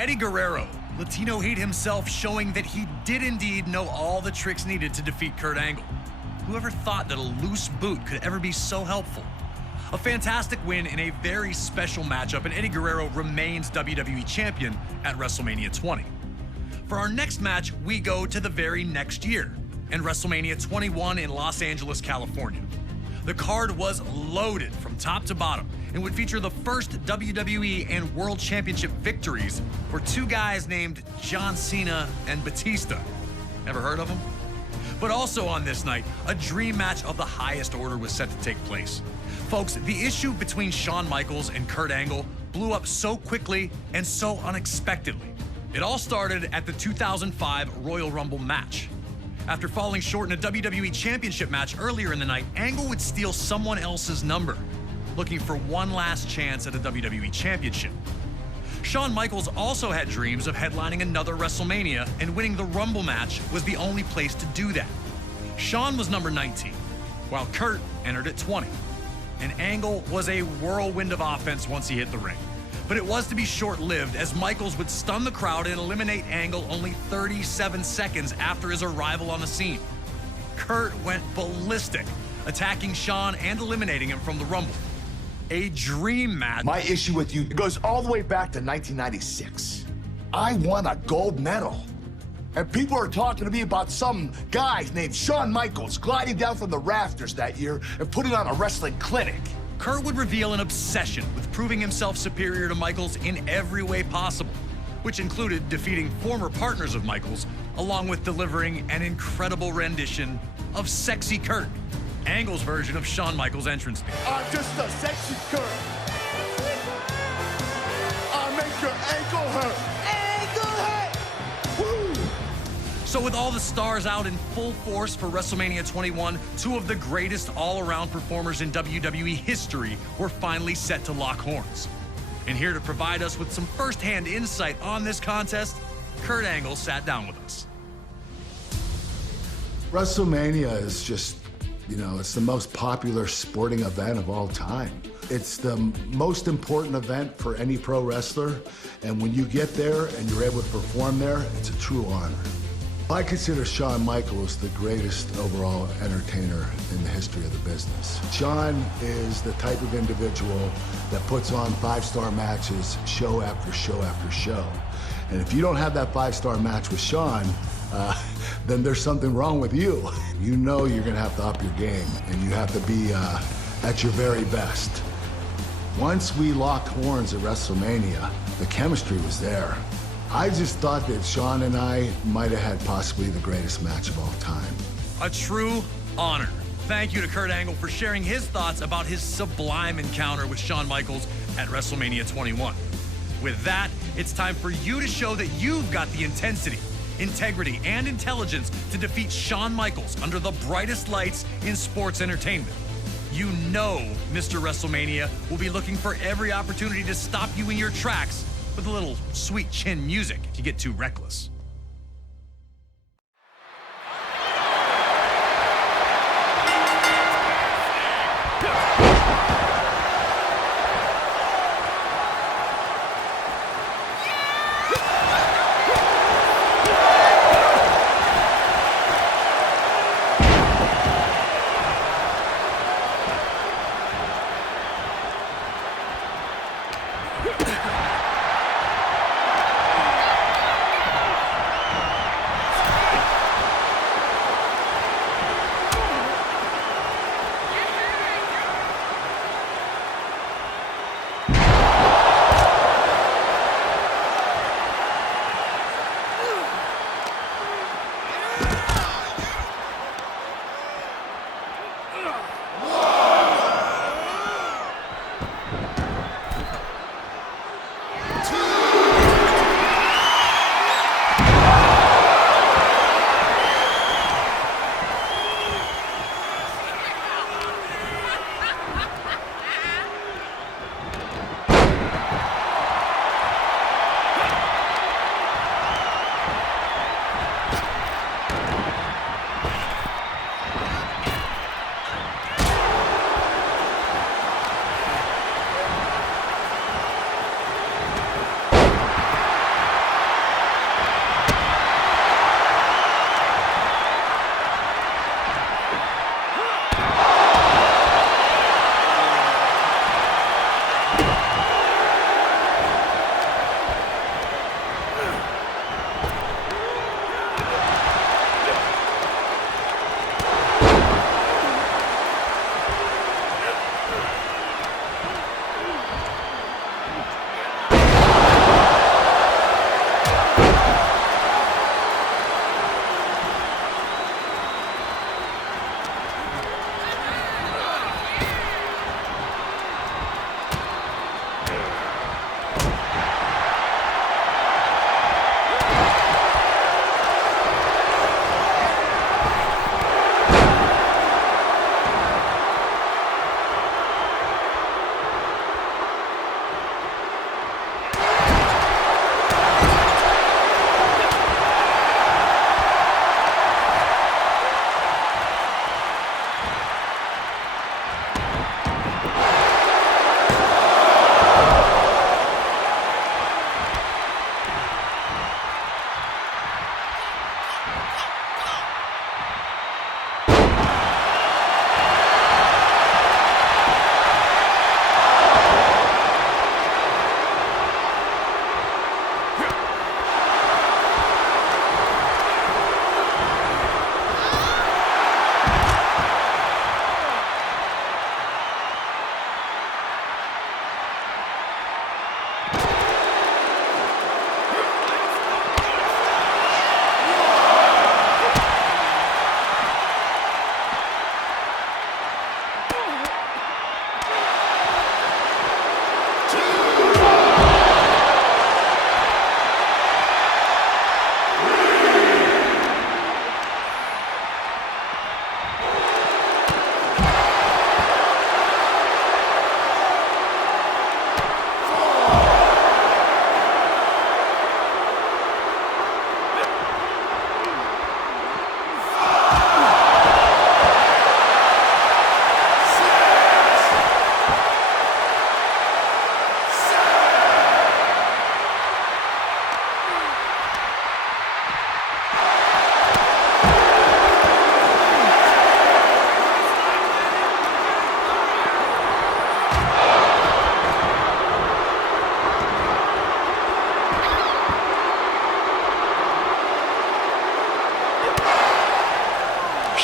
Eddie Guerrero, Latino Heat himself, showing that he did indeed know all the tricks needed to defeat Kurt Angle. Whoever thought that a loose boot could ever be so helpful? A fantastic win in a very special matchup, and Eddie Guerrero remains WWE Champion at WrestleMania 20. For our next match, we go to the very next year, and WrestleMania 21 in Los Angeles, California. The card was loaded from top to bottom and would feature the first WWE and World Championship victories for two guys named John Cena and Batista. Never heard of them? But also on this night, a dream match of the highest order was set to take place. Folks, the issue between Shawn Michaels and Kurt Angle blew up so quickly and so unexpectedly. It all started at the 2005 Royal Rumble match. After falling short in a WWE Championship match earlier in the night, Angle would steal someone else's number, looking for one last chance at a WWE Championship. Shawn Michaels also had dreams of headlining another WrestleMania, and winning the Rumble match was the only place to do that. Shawn was number 19, while Kurt entered at 20. And Angle was a whirlwind of offense once he hit the ring. But it was to be short-lived, as Michaels would stun the crowd and eliminate Angle only 37 seconds after his arrival on the scene. Kurt went ballistic, attacking Shawn and eliminating him from the Rumble. A dream match. My issue with you goes all the way back to 1996. I won a gold medal. And people are talking to me about some guy named Shawn Michaels gliding down from the rafters that year and putting on a wrestling clinic. Kurt would reveal an obsession with proving himself superior to Michaels in every way possible, which included defeating former partners of Michaels, along with delivering an incredible rendition of Sexy Kurt, Angle's version of Shawn Michaels' entrance theme. I'm just a sexy Kurt. I'll make your ankle hurt. Ankle hurt! Woo! So with all the stars out in full force for WrestleMania 21, two of the greatest all-around performers in WWE history were finally set to lock horns. And here to provide us with some first-hand insight on this contest, Kurt Angle sat down with us. WrestleMania is just, it's the most popular sporting event of all time. It's the most important event for any pro wrestler, and when you get there and you're able to perform there, it's a true honor. I consider Shawn Michaels the greatest overall entertainer in the history of the business. Shawn is the type of individual that puts on five-star matches show after show after show. And if you don't have that five-star match with Shawn, then there's something wrong with you. You know you're gonna have to up your game, and you have to be at your very best. Once we locked horns at WrestleMania, the chemistry was there. I just thought that Shawn and I might have had possibly the greatest match of all time. A true honor. Thank you to Kurt Angle for sharing his thoughts about his sublime encounter with Shawn Michaels at WrestleMania 21. With that, it's time for you to show that you've got the intensity, integrity, and intelligence to defeat Shawn Michaels under the brightest lights in sports entertainment. You know Mr. WrestleMania will be looking for every opportunity to stop you in your tracks with a little sweet chin music if you get too reckless.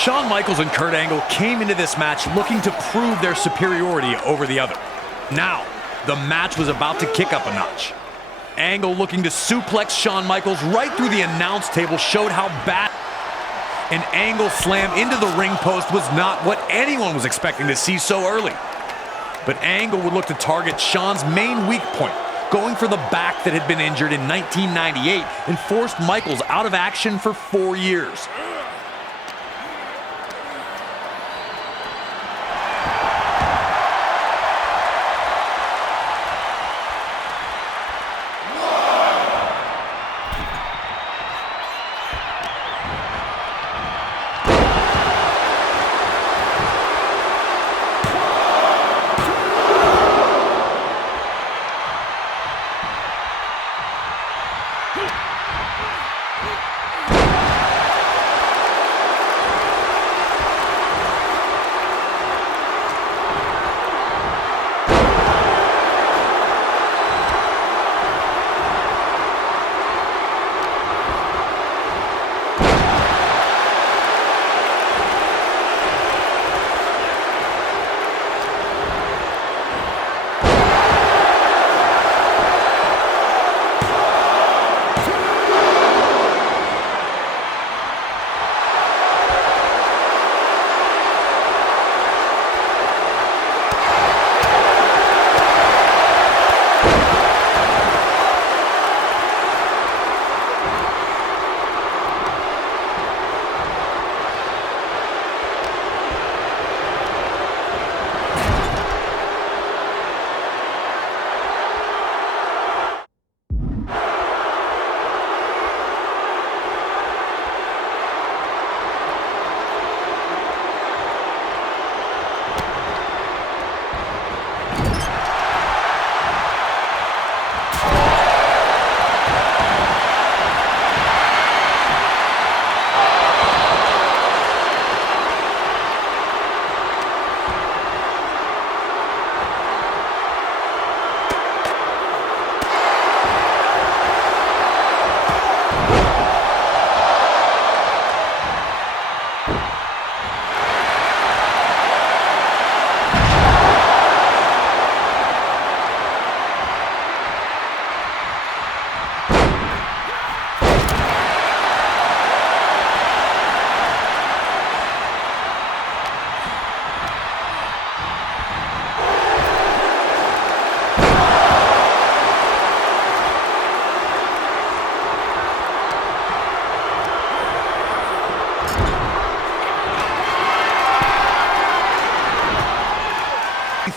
Shawn Michaels and Kurt Angle came into this match looking to prove their superiority over the other. Now, the match was about to kick up a notch. Angle looking to suplex Shawn Michaels right through the announce table showed how bad. An Angle slam into the ring post was not what anyone was expecting to see so early. But Angle would look to target Shawn's main weak point, going for the back that had been injured in 1998 and forced Michaels out of action for 4 years.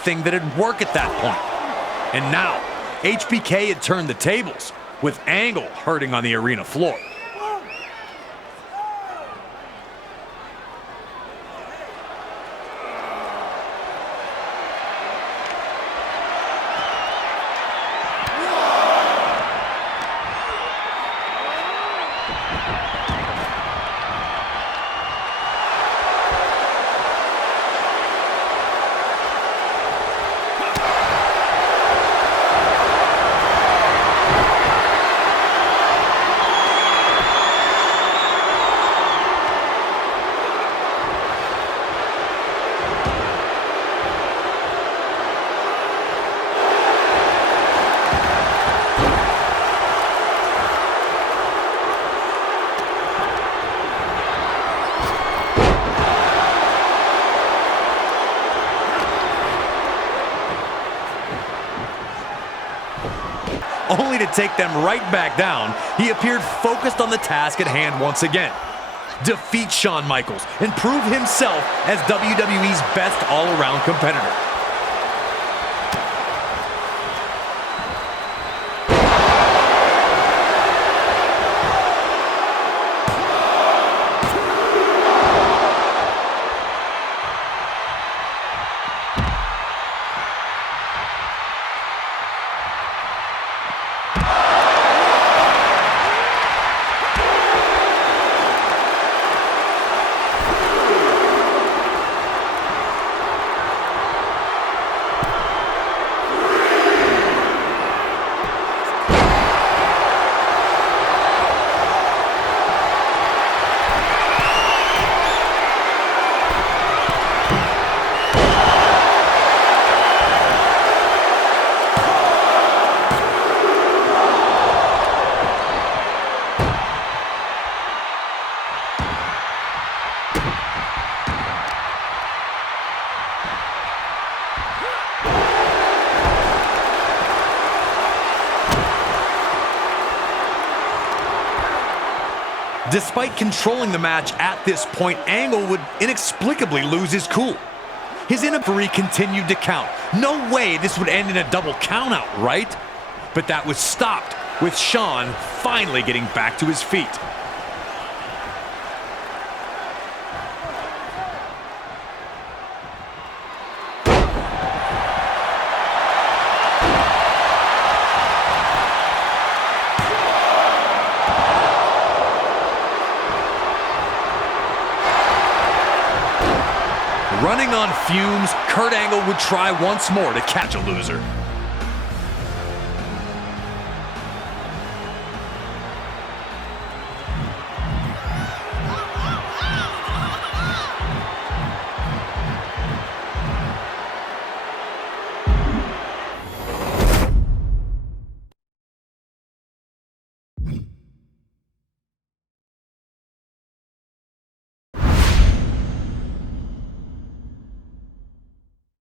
Thing that'd work at that point. And now, HBK had turned the tables, with Angle hurting on the arena floor. Only to take them right back down, he appeared focused on the task at hand once again. Defeat Shawn Michaels and prove himself as WWE's best all-around competitor. Despite controlling the match at this point, Angle would inexplicably lose his cool. His referee continued to count. No way this would end in a double countout, right? But that was stopped, with Shawn finally getting back to his feet. Running on fumes, Kurt Angle would try once more to catch a loser.